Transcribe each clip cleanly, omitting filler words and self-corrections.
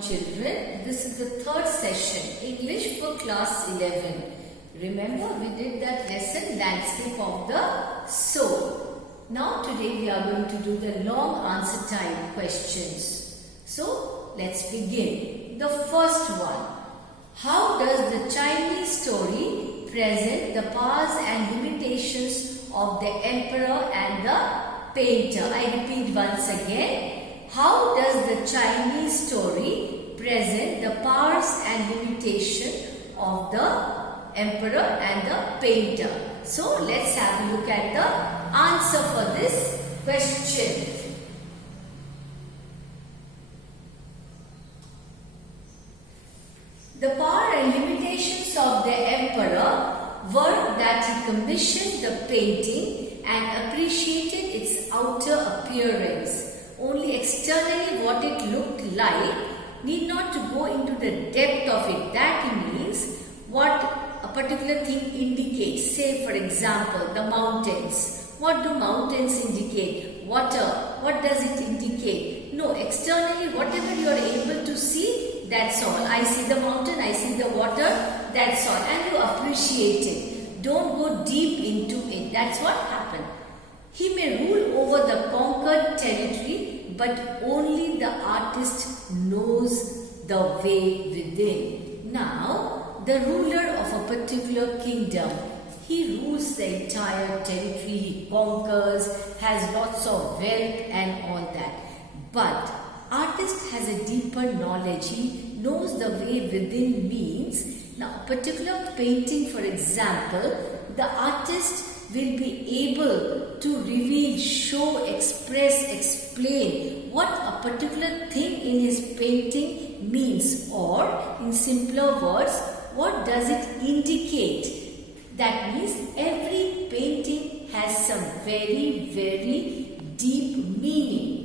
children. This is the third session, English for class 11. Remember we did that lesson, Landscape of the Soul. Now today we are going to do the long answer time questions. So let's begin. The first one. How does the Chinese story present the powers and limitations of the emperor and the painter? I repeat once again. How does the Chinese story present the powers and limitation of the emperor and the painter? So let's have a look at the answer for this question. The power and limitations of the emperor were that he commissioned the painting and appreciated its outer appearance. Only externally what it looked like, need not to go into the depth of it. That means what a particular thing indicates. Say for example the mountains. What do mountains indicate? Water. What does it indicate? No, externally whatever you are able to see, that's all. I see the mountain, I see the water, that's all. And you appreciate it. Don't go deep into it. That's what happened. He may rule over the conquered territory, but only the artist knows the way within. Now, the ruler of a particular kingdom, he rules the entire territory, he conquers, has lots of wealth and all that. But artist has a deeper knowledge. He knows the way within means. Now, a particular painting, for example, the artist will be able to reveal, show, express, explain what a particular thing in his painting means, or in simpler words, what does it indicate. That means every painting has some very, very deep meaning.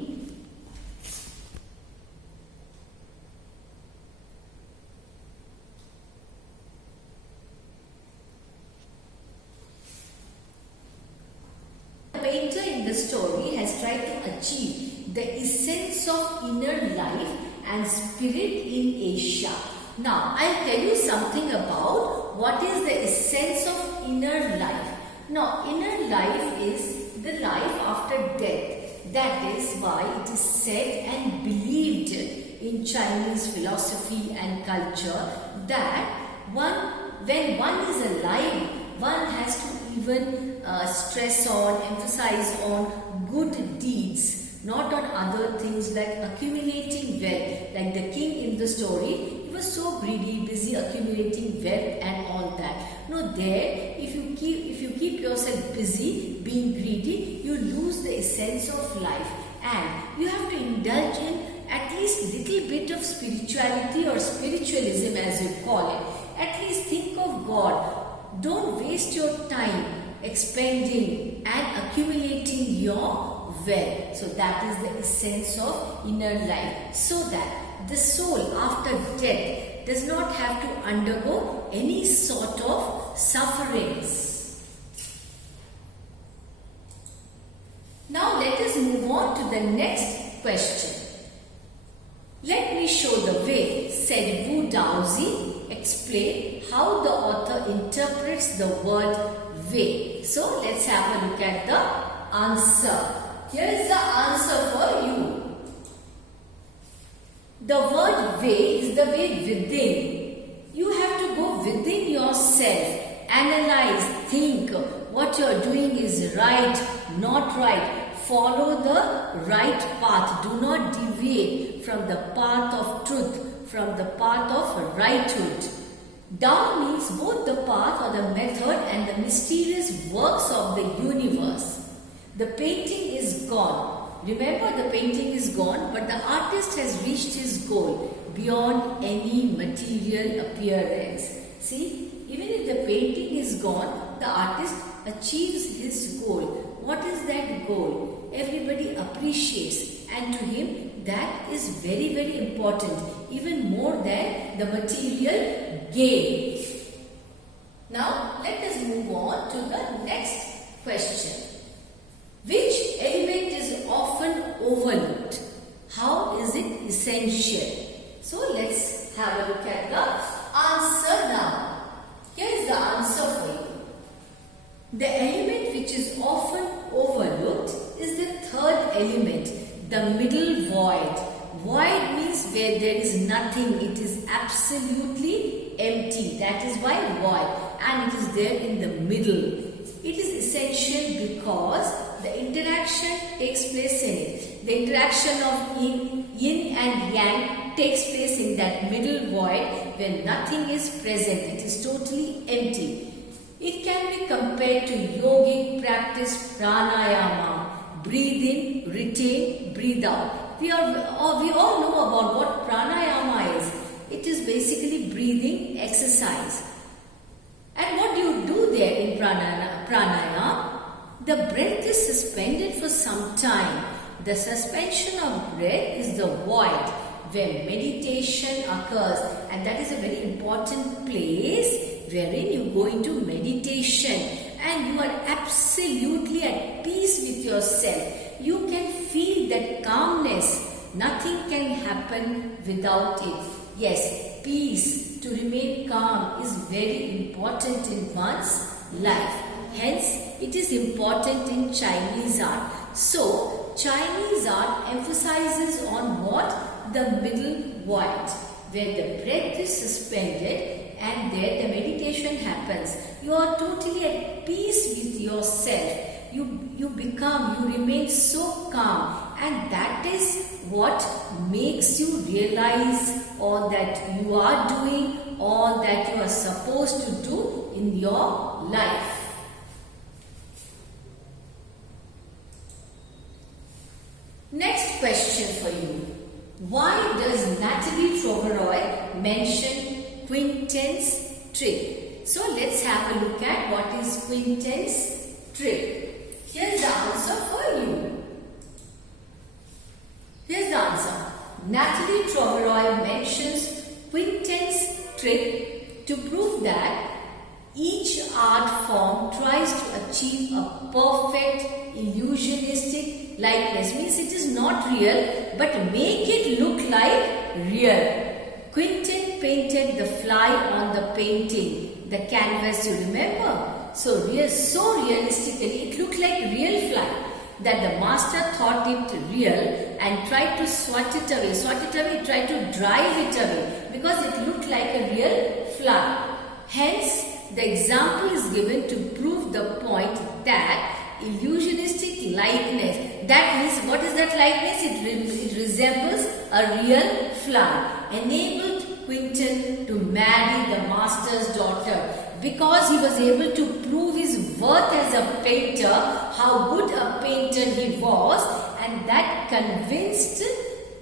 Painter in the story has tried to achieve the essence of inner life and spirit in Asia. Now, I'll tell you something about what is the essence of inner life. Now, inner life is the life after death. That is why it is said and believed in Chinese philosophy and culture that when one is alive, one has to even stress on, emphasize on good deeds, not on other things like accumulating wealth. Like the king in the story, he was so greedy, busy accumulating wealth and all that. No, there, if you keep yourself busy being greedy, you lose the essence of life, and you have to indulge in at least little bit of spirituality or spiritualism as you call it. At least think of God. Don't waste your time expending and accumulating your wealth. So that is the essence of inner life. So that the soul after death does not have to undergo any sort of sufferings. Now let us move on to the next question. Let me show the way, said Wu Daozi. Explain how the author interprets the word way. So let's have a look at the answer. Here is the answer for you. The word way is the way within. You have to go within yourself, analyze, think what you are doing is right, not right. Follow the right path. Do not deviate from the path of truth, from the path of righthood. Tao means both the path or the method and the mysterious works of the universe. The painting is gone. Remember, the painting is gone, but the artist has reached his goal beyond any material appearance. See, even if the painting is gone, the artist achieves his goal. What is that goal? Everybody appreciates, and to him that is very, very important, even more than the material gain. Now let us move on to the next question. Which element is often overlooked? How is it essential? So let's have a look at the answer now. Here is the answer for you. The element which is often overlooked is the third element, the middle void. Void means where there is nothing, it is absolutely empty. That is why void, and it is there in the middle. It is essential because the interaction takes place in it. The interaction of yin and yang takes place in that middle void where nothing is present. It is totally empty. It can be compared to yogic practice pranayama. Breathe in, retain, breathe out. We all know about what pranayama is. It is basically breathing exercise. And what do you do there in pranayama? The breath is suspended for some time. The suspension of breath is the void where meditation occurs, and that is a very important place wherein you go into meditation and you are absolutely at peace with yourself. You can feel that calmness. Nothing can happen without it. Yes, peace, to remain calm is very important in one's life. Hence, it is important in Chinese art. So, Chinese art emphasizes on what? The middle void, where the breath is suspended and there the meditation happens. You are totally at peace with yourself. You remain so calm, and that is what makes you realize all that you are doing, all that you are supposed to do in your life. Next question for you. Why does Natalie Troveroy mention quintence trick? So let's have a look at what is quintence trick. Here's the answer for you. Here's the answer. Natalie Troveroy mentions quintence trick to prove that each art form tries to achieve a perfect illusionistic likeness. Means it is not real, but make it look like real. Quintin painted the fly on the painting, the canvas, you remember? So realistically, it looked like real fly. That the master thought it real and tried to swat it away, tried to drive it away because it looked like a real fly. Hence, the example is given to prove the point that illusionistic likeness, that means what is that likeness? It resembles a real fly, enabled Quintin to marry the master's daughter because he was able to prove his worth as a painter, how good a painter he was, and that convinced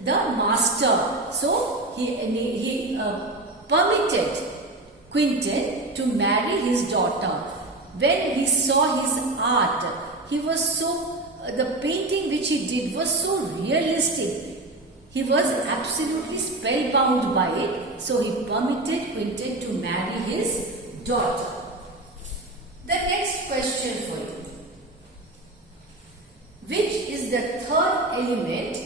the master. So he permitted Quintin to marry his daughter. When he saw his art, he was so, the painting which he did was so realistic. He was absolutely spellbound by it. So he permitted Quintin to marry his daughter. The next question for you. Which is the third element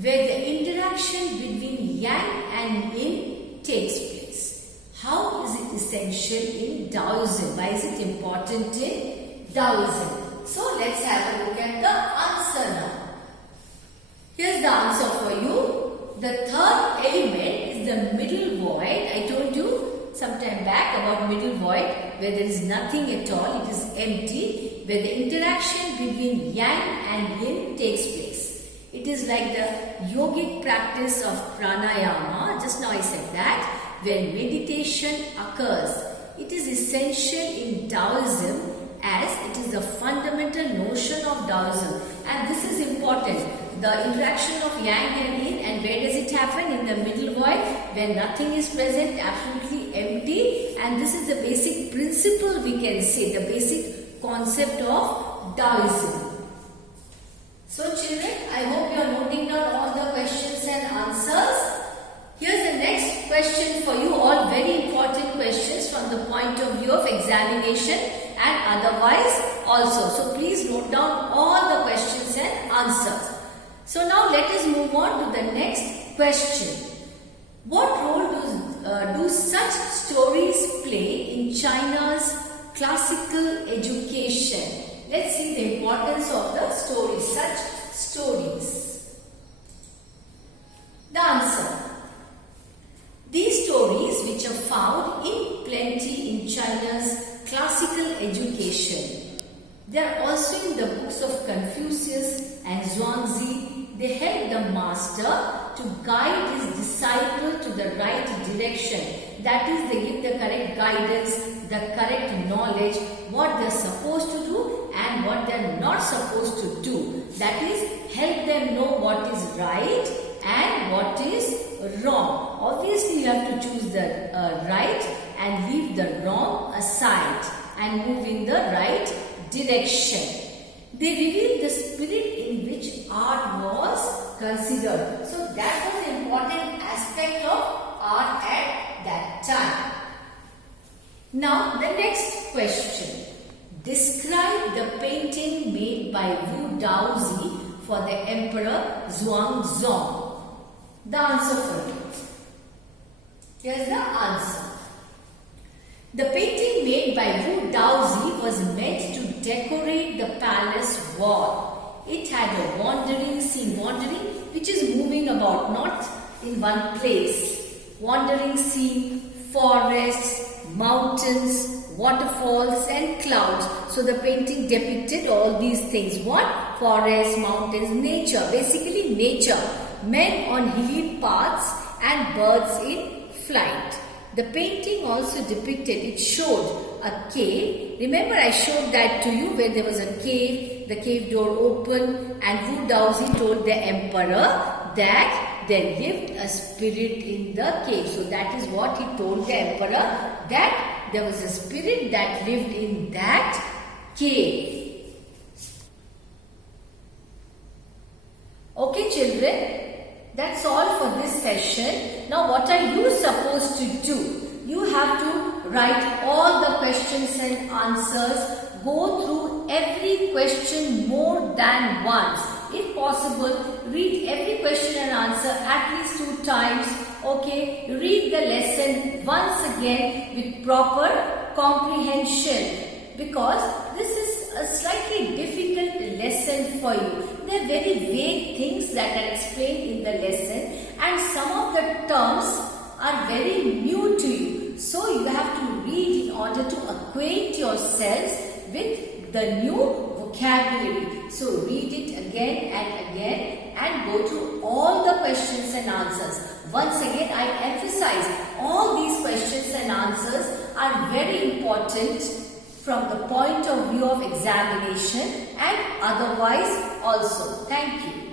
where the interaction between yang and yin takes place? How is it essential in Taoism? Why is it important in Taoism? So let's have a look at the answer now. Here's the answer for you. The third element is the middle void. I told you some time back about middle void where there is nothing at all. It is empty, where the interaction between yang and yin takes place. It is like the yogic practice of pranayama. Just now I said that. Where meditation occurs. It is essential in Taoism as it is the fundamental notion of Taoism. And this is important. The interaction of yang and yin, and where does it happen? In the middle void where nothing is present, absolutely empty. And this is the basic principle, we can say, the basic concept of Taoism. So children, I hope you are noting down all the questions and answers. Here's the next question for you, all very important questions from the point of view of examination and otherwise also. So please note down all the questions and answers. So now let us move on to the next question. What such stories play in China's classical education? Let's see the importance of the stories, such stories. The answer. These stories, which are found in plenty in China's classical education, they are also in the books of Confucius and Zhuangzi. They help the master to guide his disciple to the right direction. That is, they give the correct guidance, the correct knowledge, what they are supposed to do and what they are not supposed to do. That is, help them know what is right and what is wrong. Obviously, you have to choose the right and leave the wrong aside and move in the right direction. They reveal the spirit in which art was considered. So that was an important aspect of art at that time. Now the next question. Describe the painting made by Wu Daozi for the Emperor Xuanzong. The answer for you. Here's the answer. The painting made by Wu Daozi was meant to decorate the palace wall. It had a wandering scene, which is moving about, not in one place. Wandering scene, forests, mountains, waterfalls and clouds. So the painting depicted all these things. What? Forests, mountains, nature. Basically nature. Men on hilly paths and birds in flight. The painting also depicted, it showed a cave. Remember I showed that to you where there was a cave, the cave door opened and Wu Daozi told the emperor that there lived a spirit in the cave. So that is what he told the emperor, that there was a spirit that lived in that cave. Okay children. That's all for this session. Now what are you supposed to do? You have to write all the questions and answers. Go through every question more than once. If possible, read every question and answer at least 2 times. Okay, read the lesson once again with proper comprehension, because this is a slightly difficult lesson for you. There are very vague things that are explained in the lesson and some of the terms are very new to you. So you have to read in order to acquaint yourselves with the new vocabulary. So read it again and go through all the questions and answers. Once again, I emphasize all these questions and answers are very important from the point of view of examination and otherwise also. Thank you.